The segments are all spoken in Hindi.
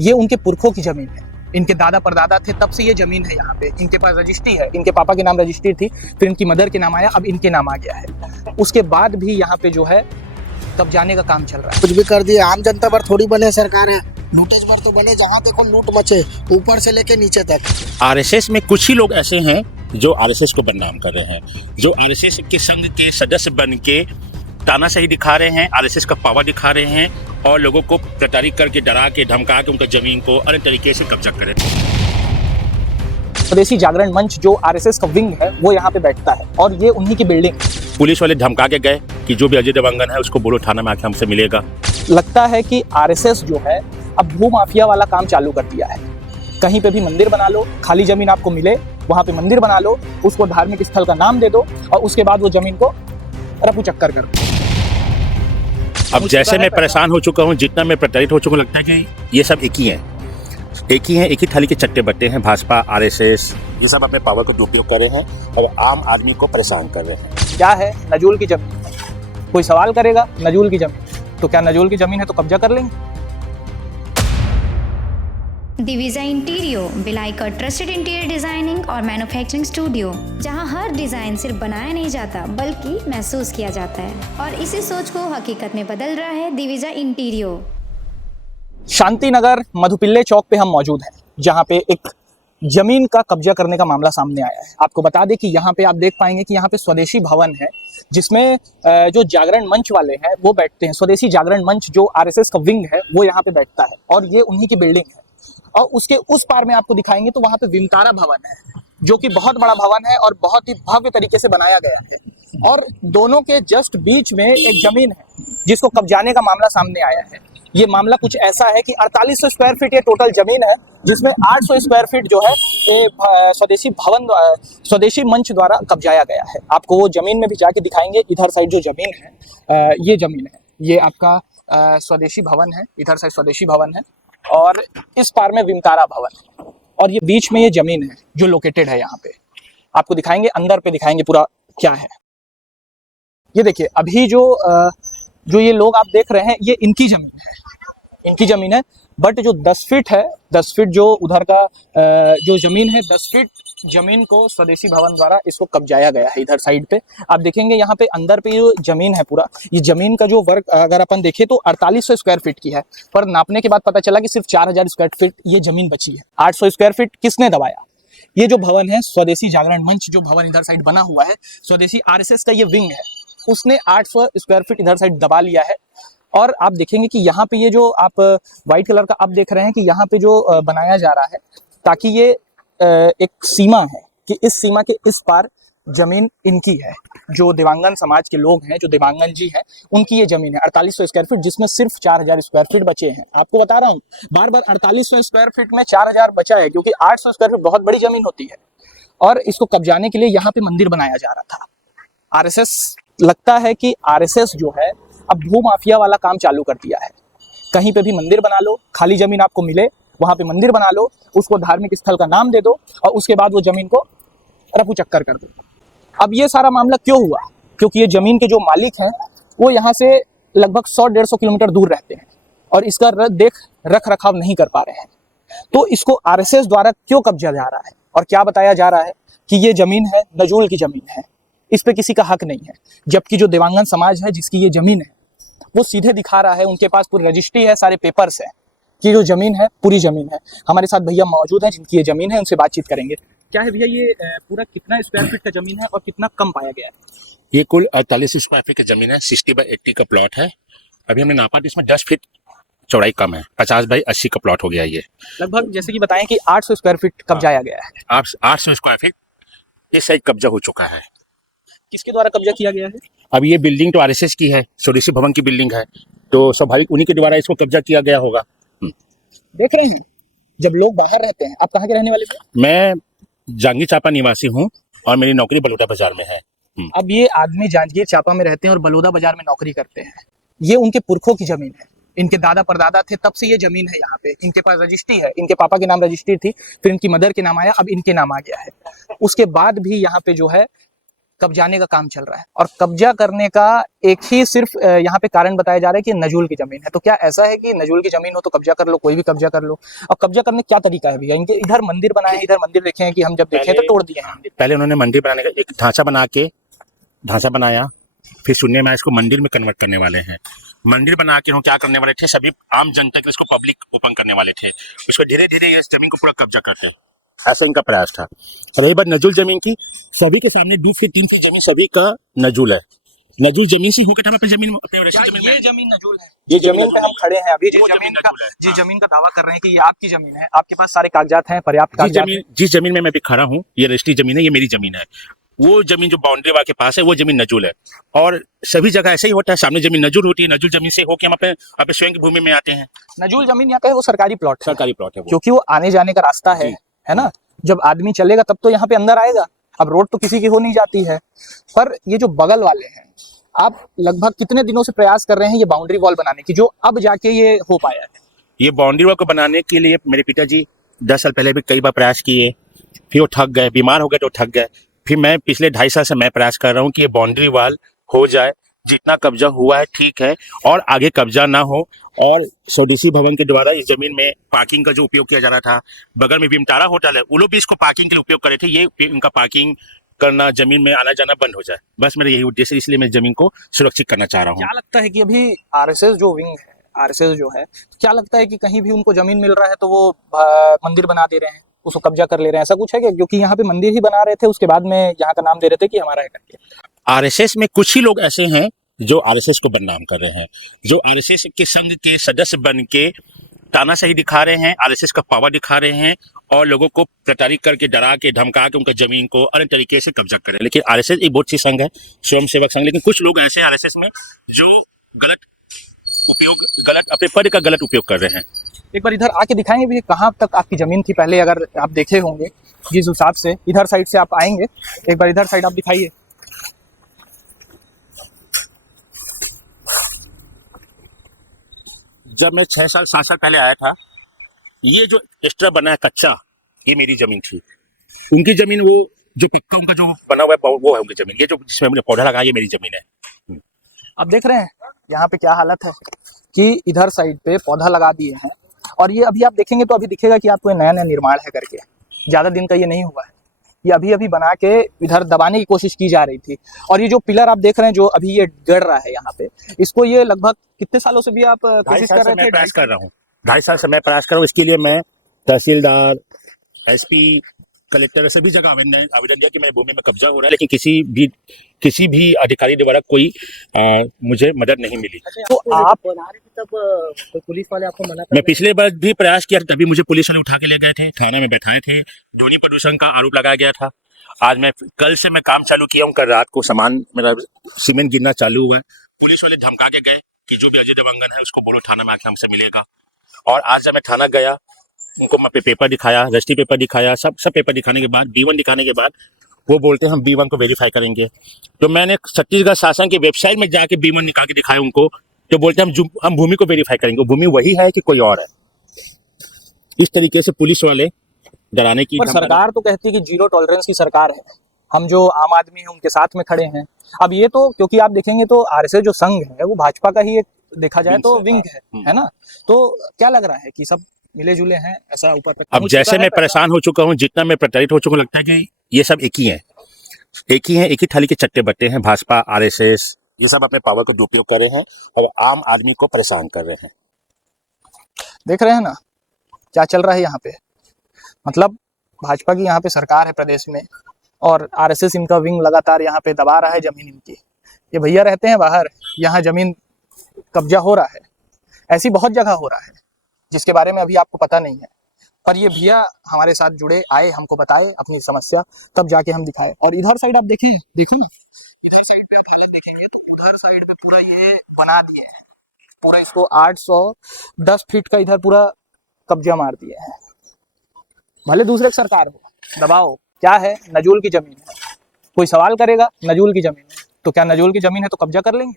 ये उनके पुरखों की जमीन है, इनके दादा परदादा थे तब से ये जमीन है यहाँ पे। इनके पास रजिस्ट्री है, इनके पापा के नाम रजिस्ट्री थी, फिर इनकी मदर के नाम आया, अब इनके नाम आ गया है। उसके बाद भी यहाँ पे जो है कब्जाने का काम चल रहा है। कुछ भी कर दिए, आम जनता पर थोड़ी बने सरकार है, लूटस पर तो बने, जहाँ देखो लूट मचे, ऊपर से लेके नीचे तक। आरएसएस में कुछ ही लोग ऐसे हैं जो आरएसएस को बदनाम कर रहे हैं, जो आरएसएस के संघ के सदस्य बन के तानाशाही दिखा रहे हैं, आरएसएस का पावर दिखा रहे हैं और लोगों को प्रताड़ित करके, डरा के, धमका के उनका जमीन को अन्य तरीके से कब्जा करें। स्वदेशी जागरण मंच जो आरएसएस का विंग है वो यहाँ पे बैठता है और ये उन्हीं की बिल्डिंग। पुलिस वाले धमका के गए कि जो भी अजय देवगन है उसको बोलो थाना में आके हमसे मिलेगा। लगता है कि आरएसएस जो है अब भू माफिया वाला काम चालू कर दिया है। कहीं पे भी मंदिर बना लो, खाली जमीन आपको मिले वहां पे मंदिर बना लो, उसको धार्मिक स्थल का नाम दे दो और उसके बाद वो जमीन को रफू चक्कर कर दो। अब जैसे मैं परेशान हो चुका हूँ, जितना मैं प्रताड़ित हो चुका हूँ, लगता है कि ये सब एक ही हैं, एक ही थाली के चट्टे बट्टे हैं। भाजपा, आरएसएस ये सब अपने पावर को दुरुपयोग कर रहे हैं और आम आदमी को परेशान कर रहे हैं। क्या है नजूल की जमीन? कोई सवाल करेगा नजूल की जमीन, तो क्या नजूल की जमीन है तो कब्जा कर लेंगे? दिविजा इंटीरियो भिलाई का ट्रस्टेड इंटीरियर डिजाइनिंग और मैन्युफैक्चरिंग स्टूडियो, जहां हर डिजाइन सिर्फ बनाया नहीं जाता बल्कि महसूस किया जाता है और इसी सोच को हकीकत में बदल रहा है दिविजा इंटीरियो। शांति नगर मधुपिल्ले चौक पे हम मौजूद हैं, जहाँ पे एक जमीन का कब्जा करने का मामला सामने आया है। आपको बता दें कि यहाँ पे आप देख पाएंगे कि यहाँ पे स्वदेशी भवन है, जिसमें जो जागरण मंच वाले हैं वो बैठते हैं। स्वदेशी जागरण मंच जो आरएसएस का विंग है वो यहाँ पे बैठता है और ये उन्हीं की बिल्डिंग है। और उसके उस पार में आपको दिखाएंगे तो वहाँ पे विमतारा भवन है, जो कि बहुत बड़ा भवन है और बहुत ही भव्य तरीके से बनाया गया है। और दोनों के जस्ट बीच में एक जमीन है जिसको कब्जाने का मामला सामने आया है। ये मामला कुछ ऐसा है कि 4800 स्क्वायर फीट ये टोटल जमीन है, जिसमें 800 स्क्वायर फीट जो है स्वदेशी भवन स्वदेशी मंच द्वारा कब्जाया गया है। आपको वो जमीन में भी जाके दिखाएंगे। इधर साइड जो जमीन है ये जमीन है, ये आपका स्वदेशी भवन है, इधर साइड स्वदेशी भवन है और इस पार में विमतारा भवन है और ये बीच में ये जमीन है जो लोकेटेड है यहाँ पे। आपको दिखाएंगे, अंदर पे दिखाएंगे पूरा क्या है। ये देखिए, अभी जो ये लोग आप देख रहे हैं ये इनकी जमीन है, इनकी जमीन है। बट जो 10 फीट है, 10 फीट जो उधर का जो जमीन है, 10 फीट जमीन को स्वदेशी भवन द्वारा इसको कब्जाया गया है। इधर साइड पे आप देखेंगे, यहाँ पे अंदर पे जो जमीन है पूरा, ये जमीन का जो वर्क अगर अपन देखें तो 4800 स्क्वायर फीट की है, पर नापने के बाद पता चला कि सिर्फ 4000 स्क्वायर फीट ये जमीन बची है। 800 स्क्वायर फीट किसने दबाया? ये जो भवन है स्वदेशी जागरण मंच, जो भवन इधर साइड बना हुआ है, स्वदेशी आरएसएस का ये विंग है, उसने 800 स्क्वायर फीट इधर साइड दबा लिया है। और आप देखेंगे कि यहाँ पे ये जो आप व्हाइट कलर का आप देख रहे हैं कि यहाँ पे जो बनाया जा रहा है, ताकि ये एक सीमा है कि इस सीमा के इस पार जमीन इनकी है। जो देवांगन समाज के लोग हैं, जो देवांगन जी हैं, उनकी ये जमीन है 4800 स्क्वायर फीट, जिसमें सिर्फ 4000 स्क्वायर फीट बचे हैं। आपको बता रहा हूँ बार बार, 4800 स्क्वायर फीट में 4000 बचा है, क्योंकि 800 स्क्वायर फीट बहुत बड़ी जमीन होती है। और इसको कब्जाने के लिए यहाँ पे मंदिर बनाया जा रहा था। आरएसएस, लगता है कि आरएसएस जो है अब भू माफिया वाला काम चालू कर दिया है। कहीं पे भी मंदिर बना लो, खाली जमीन आपको मिले वहां पे मंदिर बना लो, उसको धार्मिक स्थल का नाम दे दो और उसके बाद वो जमीन को रफू चक्कर कर दो। अब ये सारा मामला क्यों हुआ? क्योंकि ये जमीन के जो मालिक हैं वो यहाँ से लगभग 100-150 किलोमीटर दूर रहते हैं और इसका रख रखाव नहीं कर पा रहे हैं। तो इसको आरएसएस द्वारा क्यों कब्जा जा रहा है और क्या बताया जा रहा है कि ये जमीन है नजूल की जमीन है, इस पे किसी का हक नहीं है। जबकि जो देवांगन समाज है जिसकी ये जमीन है, वो सीधे दिखा रहा है, उनके पास पूरी रजिस्ट्री है, सारे पेपर्स है कि जो जमीन है पूरी जमीन है। हमारे साथ भैया मौजूद हैं जिनकी ये जमीन है, उनसे बातचीत करेंगे। क्या है भैया, ये पूरा कितना स्क्वायर फीट का जमीन है और कितना कम पाया गया है? ये कुल 48 स्क्वायर फीट की जमीन है, 60/80 का प्लॉट है। अभी हमने नापा तो इसमें 10 फीट चौड़ाई कम है, 50/80 का प्लॉट हो गया। ये लगभग जैसे कि बताएं कि 800 स्क्वायर फीट कब्जाया गया है। 800 स्क्वायर फीट इस साइड कब्जा हो चुका है। किसके द्वारा कब्जा किया गया है? अब ये बिल्डिंग तो आरएसएस की है, स्वदेशी भवन की बिल्डिंग है, तो स्वाभाविक उन्हीं के द्वारा इसको कब्जा किया गया होगा। देख रहे हैं, जब लोग बाहर रहते हैं। आप कहाँ के रहने वाले थे? मैं जांजगीर चांपा निवासी हूँ और मेरी नौकरी बलौदा बाजार में है। अब ये आदमी जांजगीर चांपा में रहते हैं और बलौदा बाजार में नौकरी करते हैं। ये उनके पुरखों की जमीन है, इनके दादा परदादा थे तब से ये जमीन है यहाँ पे। इनके पास रजिस्ट्री है, इनके पापा के नाम रजिस्ट्री थी, फिर इनकी मदर के नाम आया, अब इनके नाम आ गया है। उसके बाद भी यहाँ पे जो है कब्जाने का काम चल रहा है और कब्जा करने का एक ही सिर्फ यहाँ पे कारण बताया जा रहा है कि नजूल की जमीन है। तो क्या ऐसा है कि नजूल की जमीन हो तो कब्जा कर लो, कोई भी कब्जा कर लो? और कब्जा करने क्या तरीका है भैया? इनके इधर मंदिर बनाए हैं, इधर मंदिर देखे हैं कि हम जब देखे तो तोड़ दिए हैं। पहले उन्होंने मंदिर बनाने का एक ढांचा बनाया, फिर सुनने में आया इसको मंदिर में कन्वर्ट करने वाले हैं। मंदिर बना के क्या करने वाले थे, सभी आम जनता के इसको पब्लिक ओपन करने वाले थे। उसको धीरे धीरे इस जमीन को पूरा कब्जा करते हैं, ऐसा इनका प्रयास था। रही बात नजूल जमीन की, सभी के सामने 2 फीट 3 फीट जमीन सभी का नजूल है। नजूल जमीन से होकर हम अपनी जमीन ये जमीन नजूल है, ये जमीन पे हम खड़े हैं अभी, जिस जमीन का दावा कर रहे हैं कि ये आपकी जमीन है, आपके पास सारे कागजात हैं, पर्याप्त कागजात हैं। जिस जमीन में मैं अभी खड़ा हूँ ये रजिस्ट्री जमीन है, ये मेरी जमीन है। वो जमीन जो बाउंड्री वाल के पास है वो जमीन नजूल है। और सभी जगह ऐसे ही होता है, सामने जमीन नजूल होती है, नजूल जमीन से होकर हम अपने स्वयं की भूमि में आते हैं। नजूल जमीन यहाँ पे वो सरकारी प्लॉट है वो। क्योंकि वो आने जाने का रास्ता है ना। जब आदमी चलेगा तब तो यहाँ पे अंदर आएगा, अब रोड तो किसी की हो नहीं जाती है। पर ये जो बगल वाले हैं, आप लगभग कितने दिनों से प्रयास कर रहे हैं ये बाउंड्री वॉल बनाने की, जो अब जाके ये हो पाया है? ये बाउंड्री वॉल को बनाने के लिए मेरे पिताजी 10 साल पहले भी कई बार प्रयास किए, फिर वो थक गए, बीमार हो गए तो थक गए। फिर मैं पिछले 2.5 साल से मैं प्रयास कर रहा हूँ कि ये बाउंड्री वॉल हो जाए, जितना कब्जा हुआ है ठीक है, और आगे कब्जा ना हो। और स्वदेशी भवन के द्वारा इस जमीन में पार्किंग का जो उपयोग किया जा रहा था, बगल में भीमतारा होटल है, वो लोग भी इसको पार्किंग के लिए उपयोग करे थे, ये इनका पार्किंग करना, जमीन में आना जाना बंद हो जाए, बस मेरा यही उद्देश्य है। इसलिए मैं जमीन को सुरक्षित करना चाह रहा हूँ। क्या लगता है कि अभी आरएसएस जो विंग है, आरएसएस जो है, क्या लगता है कि कहीं भी उनको जमीन मिल रहा है तो वो मंदिर बना दे रहे हैं, उसको कब्जा कर ले रहे हैं, ऐसा कुछ है क्या? क्योंकि यहाँ पे मंदिर ही बना रहे थे, उसके बाद में यहाँ का नाम दे रहे थे कि हमारा है करके। आरएसएस में कुछ ही लोग ऐसे हैं जो आरएसएस को बदनाम कर रहे हैं, जो आरएसएस के संघ के सदस्य बन के तानाशाही दिखा रहे हैं, आरएसएस का पावर दिखा रहे हैं और लोगों को प्रताड़ित करके, डरा के, धमका के उनका जमीन को अन्य तरीके से कब्जा कर रहे हैं। लेकिन आरएसएस एक बहुत सी संघ है, स्वयं सेवक संघ, लेकिन कुछ लोग ऐसे हैं आरएसएस में जो अपने पद का गलत उपयोग कर रहे हैं। एक बार इधर आके दिखाएंगे भी कहाँ तक आपकी जमीन थी पहले, अगर आप देखे होंगे जिस हिसाब से इधर साइड से आप आएंगे, एक बार इधर साइड आप दिखाइए। जब मैं 6 साल 7 साल पहले आया था, ये जो एक्स्ट्रा बना है कच्चा, ये मेरी जमीन थी। उनकी जमीन, वो जो पक्का उनका जो बना हुआ है वो है उनकी जमीन। ये जो जिसमें हमने पौधा लगाया ये मेरी जमीन है। आप देख रहे हैं यहाँ पे क्या हालत है कि इधर साइड पे पौधा लगा दिए हैं, और ये अभी आप देखेंगे तो अभी दिखेगा कि आपको नया नया निर्माण है करके, ज्यादा दिन का ये नहीं हुआ है, ये अभी अभी बना के इधर दबाने की कोशिश की जा रही थी। और ये जो पिलर आप देख रहे हैं जो अभी ये गड़ रहा है यहाँ पे, इसको ये लगभग कितने सालों से भी आप कोशिश कर रहे थे? 2.5 साल कर रहा हूँ, 2.5 साल से मैं प्रयास कर रहा हूँ। इसके लिए मैं तहसीलदार, एसपी, कलेक्टर सभी जगह आवेदन दिया कि मेरी भूमि में कब्जा हो रहा है, लेकिन किसी भी अधिकारी द्वारा कोई मुझे मदद नहीं मिली। तो आप बना रहे थे तब पुलिस वाले आपको मना कर? मैं पिछले बार भी प्रयास किया, तभी मुझे पुलिस वाले उठा के ले गए थे, थाना में बैठाए थे, ध्वनि प्रदूषण का आरोप लगाया गया था। आज मैं कल से मैं काम चालू किया हूँ, कल रात को सामान मेरा सीमेंट गिरना चालू हुआ है। पुलिस वाले धमका के गए कि जो भी अजय देवगन है उसको बोलो थाना में आके हमसे मिलेगा। और आज जब मैं थाना गया, उनको मैं पेपर दिखाया, रजिस्ट्री पेपर दिखाया, सब पेपर दिखाने के बाद, B1 दिखाने के बाद वो बोलते हैं हम B1 को वेरीफाई करेंगे। तो मैंने छत्तीसगढ़ शासन की वेबसाइट में जाके B1 निकाल के दिखाया उनको, तो बोलते हैं हम भूमि को वेरीफाई करेंगे, भूमि वही है कि कोई और है। इस तरीके से पुलिस वाले डराने की। पर सरकार तो कहती है कि जीरो टॉलरेंस की सरकार है, हम जो आम आदमी है उनके साथ में खड़े हैं। अब ये तो क्योंकि आप देखेंगे तो आरएसएस जो संघ है वो भाजपा का ही एक देखा जाए तो विंग है ना, तो क्या लग रहा है कि सब मिले जुले हैं, ऐसा ऊपर तक? अब जैसे मैं परेशान हो चुका हूँ, जितना मैं प्रताड़ित हो चुका हूँ, लगता है कि ये सब एक ही हैं, एक ही थाली के चट्टे बट्टे हैं। भाजपा, आरएसएस, ये सब अपने पावर का दुरुपयोग कर रहे हैं और आम आदमी को परेशान कर रहे हैं। देख रहे हैं ना क्या चल रहा है यहाँ पे, मतलब भाजपा की यहाँ पे सरकार है प्रदेश में और आरएसएस इनका विंग लगातार यहाँ पे दबा रहा है जमीन इनकी। ये भैया रहते हैं बाहर, यहाँ जमीन कब्जा हो रहा है, ऐसी बहुत जगह हो रहा है जिसके बारे में अभी आपको पता नहीं है। पर ये भैया हमारे साथ जुड़े, आए, हमको बताए अपनी समस्या, तब जाके हम दिखाए। और इधर साइड आप देखिए, देखो ना, इधर साइड पे आप हालत देखेंगे तो उधर साइड पे पूरा ये बना दिए हैं, पूरा इसको 810 फीट का इधर पूरा कब्जा मार दिया है। भले दूसरे की सरकार हो, दबाओ, क्या है, नजूल की जमीन है, कोई सवाल करेगा? नजूल की जमीन है तो क्या नजूल की जमीन है तो कब्जा कर लेंगे?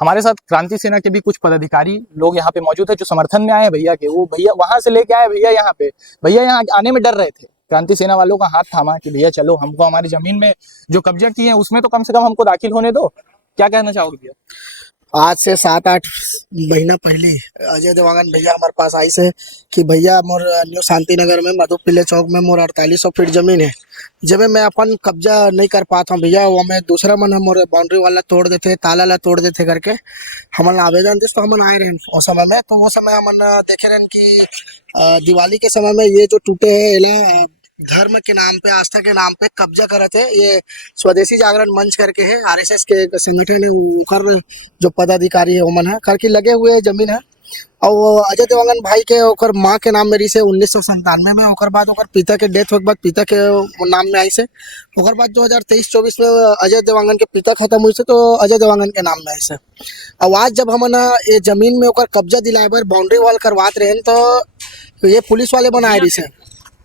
हमारे साथ क्रांति सेना के भी कुछ पदाधिकारी लोग यहाँ पे मौजूद है जो समर्थन में आए हैं भैया के। वो भैया वहां से लेके आए भैया यहाँ पे, भैया यहाँ आने में डर रहे थे क्रांति सेना वालों का हाथ थामा कि भैया चलो हमको हमारी जमीन में जो कब्जा किए हैं उसमें तो कम से कम हमको दाखिल होने दो। क्या कहना चाहोगे भैया? आज से 7-8 महीना पहले अजय देवांगन भैया हमारे पास आई से कि भैया मोर न्यू शांति नगर में मधुपिल्ले चौक में मोर 4800 फीट जमीन है, जब मैं अपन कब्जा नहीं कर पाता हूँ भैया, वो मैं दूसरा मन मोर बाउंड्री वाला तोड़ देते, ताला ला तोड़ देते करके हमन आवेदन दिस तो हमन आए रहे उस समय में। तो वो समय हमन देखे रहे कि दिवाली के समय में ये जो टूटे है एला धर्म के नाम पे, आस्था के नाम पे कब्जा करे थे। ये स्वदेशी जागरण मंच करके है, आरएसएस के एक संगठन है, ओकर जो पदाधिकारी है ओमन है करके लगे हुए जमीन है। और वो अजय देवांगन भाई के ओकर माँ के नाम में रही से 1997 में, ओकर बाद ओकर पिता के डेथ होने के बाद पिता के नाम में आई से, ओकर बाद 2023-24 में अजय देवांगन के पिता खत्म हुई से तो अजय देवांगन के नाम में आई से। अब आज जब हमन ये जमीन में ओकर कब्जा दिलाए बर बाउंड्री वॉल करवाते रहे तो ये पुलिस वाले बनाए रही से।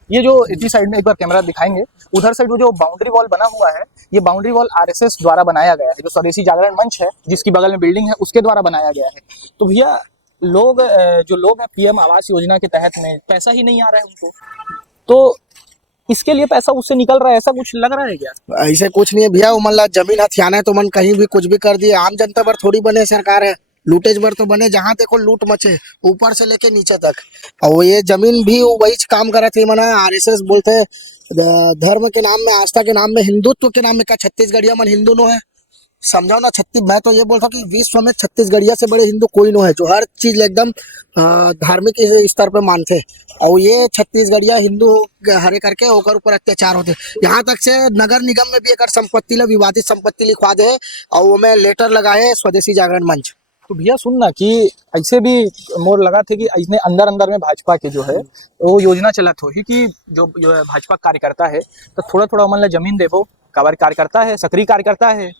ये जो इसी साइड में एक बार कैमरा दिखाएंगे, उधर साइड वो जो बाउंड्री वॉल बना हुआ है, ये बाउंड्री वॉल आरएसएस द्वारा बनाया गया है। जो स्वदेशी जागरण मंच है जिसकी बगल में बिल्डिंग है उसके द्वारा बनाया गया है। तो भैया जो लोग हैं पीएम आवास योजना के तहत में पैसा ही नहीं आ रहा है उनको, तो इसके लिए पैसा उससे निकल रहा है, ऐसा कुछ लग रहा है क्या? ऐसे कुछ नहीं है भैया, मन ला जमीन हथियाना है तो मन कहीं भी कुछ भी कर दिए। आम जनता पर थोड़ी बने सरकार है, लूटेज पर तो बने, जहाँ देखो लूट मचे ऊपर से लेके नीचे तक। और वो ये जमीन भी वही काम करे थे मना आरएसएस बोलते धर्म के नाम में, आस्था के नाम में, हिंदुत्व के नाम में। का छत्तीसगढ़िया मन हिंदू नो है? समझाओ ना। मैं तो ये बोलता हूँ कि विश्व में छत्तीसगढ़िया से बड़े हिंदू कोई नो है, जो हर चीज एकदम धार्मिक स्तर पे मानते। और ये छत्तीसगढ़िया हिंदू हरे करके ओकर ऊपर अत्याचार होते। यहाँ तक से नगर निगम में भी एक संपत्ति ला विवादित संपत्ति लिखवा दे और वो में लेटर लगाए स्वदेशी जागरण मंच। तो भैया सुनना कि ऐसे भी मोर लगा थे कि इसने अंदर अंदर में भाजपा के जो है वो योजना चला थो ही कि जो भाजपा कार्यकर्ता है तो थोड़ा थोड़ा मन ला जमीन देवो, काबर कार्यकर्ता है, सक्रिय कार्यकर्ता है,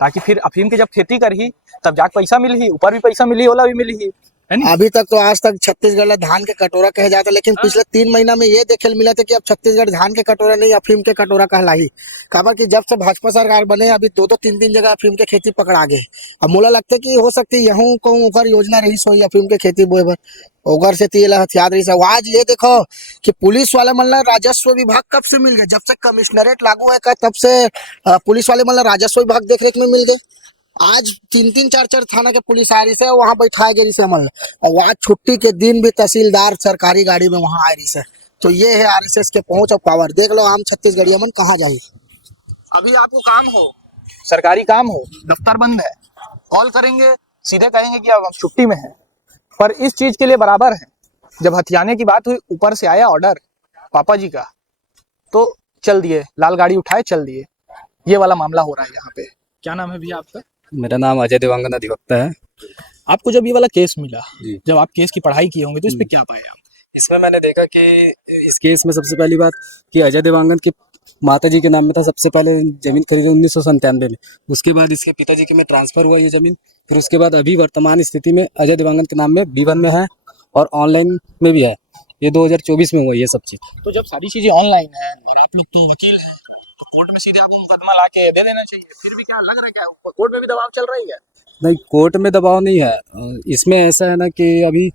ताकि फिर अफीम की जब खेती करही तब जाके पैसा मिलही, ऊपर भी पैसा मिली, ओला भी मिलही। अभी तक तो आज तक छत्तीसगढ़ धान के कटोरा कहे जाता, लेकिन पिछले 3 महीना में ये देखे मिला था कि अब छत्तीसगढ़ धान के कटोरा नहीं अफीम के कटोरा कहलाई। काबर कि जब से भाजपा सरकार बने अभी 2-3 जगह अफीम के खेती पकड़ा गए। अब मोला लगता है कि हो सकती यहूँ को ओकर योजना रही सोई अफीम के खेती बोए बर, ओकर से तेला हथियार रही सब। आज ये देखो कि पुलिस वाले मन ला राजस्व विभाग कब से मिल गए, जब से कमिश्नरेट लागू है तब से पुलिस वाले मन ला राजस्व विभाग देखरेख में मिल गए। आज 3-4 थाना के पुलिस आ रही से वहाँ बैठाए गई से मन, और वहाँ छुट्टी के दिन भी तहसीलदार सरकारी गाड़ी में वहाँ आ रही से। तो ये है आरएसएस के पहुंच और पावर। देख लो आम छत्तीसगढ़िया मन कहाँ जाए। अभी आपको काम हो, सरकारी काम हो, दफ्तर बंद है, कॉल करेंगे सीधे कहेंगे कि अब हम छुट्टी में हैं। पर इस चीज के लिए बराबर है, जब हथियाने की बात हुई ऊपर से आया ऑर्डर पापा जी का तो चल दिए, लाल गाड़ी उठाए चल दिए। ये वाला मामला हो रहा है यहाँ पे। क्या नाम है भैया आपका? मेरा नाम अजय देवांगन अधिवक्ता है। आपको जब ये वाला केस मिला, जब आप केस की पढ़ाई किए होंगे तो इस पे क्या पाया? इसमें मैंने देखा कि इस केस में सबसे पहली बात कि अजय देवांगन की माता जी के नाम में था। सबसे पहले जमीन खरीदी 1997 में, उसके बाद इसके पिताजी के में ट्रांसफर हुआ ये जमीन। फिर उसके बाद अभी वर्तमान स्थिति में अजय देवांगन के नाम में B1 में है और ऑनलाइन में भी है। ये 2024 में हुआ ये सब चीज। तो जब सारी चीजें ऑनलाइन है और आप लोग तो वकील हैं, तो कोर्ट में सीधे आपको मुकदमा ला के दे देना चाहिए। फिर भी क्या लग रहा है, क्या कोर्ट में भी दबाव चल रही है? नहीं, कोर्ट में दबाव नहीं है। इसमें ऐसा है ना कि अभी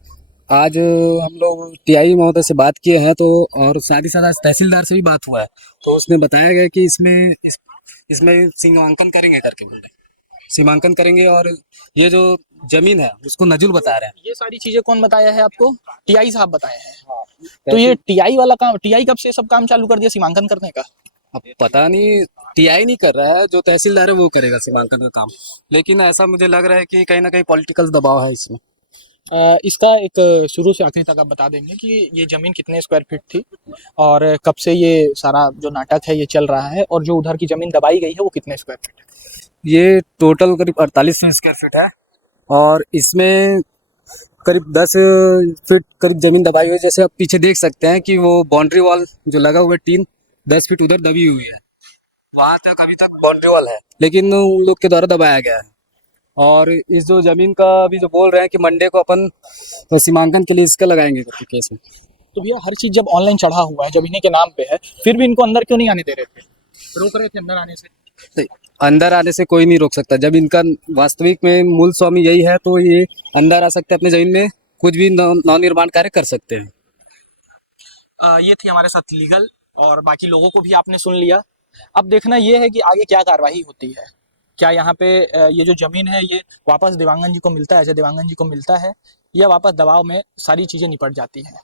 आज हम लोग टीआई महोदय से बात किए हैं तो, और साथ ही साथ आज तहसीलदार से भी बात हुआ है तो उसने बताया गया कि इसमें सीमांकन करेंगे करके बोल रहे, सीमांकन करेंगे। और ये जो जमीन है उसको नजुल बता रहे हैं। ये सारी चीजें कौन बताया है आपको? टीआई साहब बताए हैं। तो ये टीआई वाला काम, टीआई कब से सब काम चालू कर दिया सीमांकन करने का? अब पता नहीं, टीआई नहीं कर रहा है, जो तहसीलदार है वो करेगा सीमांकन का काम। लेकिन ऐसा मुझे लग रहा है कि कहीं ना कहीं पॉलिटिकल दबाव है इसमें। इसका एक शुरू से आखिरी तक आप बता देंगे कि ये जमीन कितने स्क्वायर फीट थी और कब से ये सारा जो नाटक है ये चल रहा है, और जो उधर की जमीन दबाई गई है वो कितने स्क्वायर फीट है? ये टोटल करीब 4800 स्क्वायर फीट है और इसमें करीब 10 फीट करीब जमीन दबाई हुई है। जैसे आप पीछे देख सकते हैं कि वो बाउंड्री वॉल जो लगा हुआ है, टीन 10 फीट उधर दबी हुई है, वहां तक अभी तक बाउंड्री वॉल है, लेकिन उन लोग के द्वारा दबाया गया है। और इस जो जमीन का अभी जो बोल रहे हैं कि मंडे को अपन सीमांकन के लिए इसका लगाएंगे करके केस में। तो भैया हर चीज जब ऑनलाइन चढ़ा हुआ है, जब इन्हीं के नाम पे है, फिर भी इनको अंदर क्यों नहीं आने दे रहे थे? रोक रहे थे अंदर आने से? तो अंदर आने से कोई नहीं रोक सकता। जब इनका वास्तविक में मूल स्वामी यही है तो ये अंदर आ सकते हैं, अपने जमीन में कुछ भी नव निर्माण कार्य कर सकते हैं। ये थी हमारे साथ लीगल और बाकी लोगों को भी आपने सुन लिया। अब देखना ये है कि आगे क्या कार्रवाई होती है। क्या यहाँ पे ये जो ज़मीन है ये वापस देवांगन जी को मिलता है, अजय देवांगन जी को मिलता है, या वापस दबाव में सारी चीज़ें निपट जाती हैं।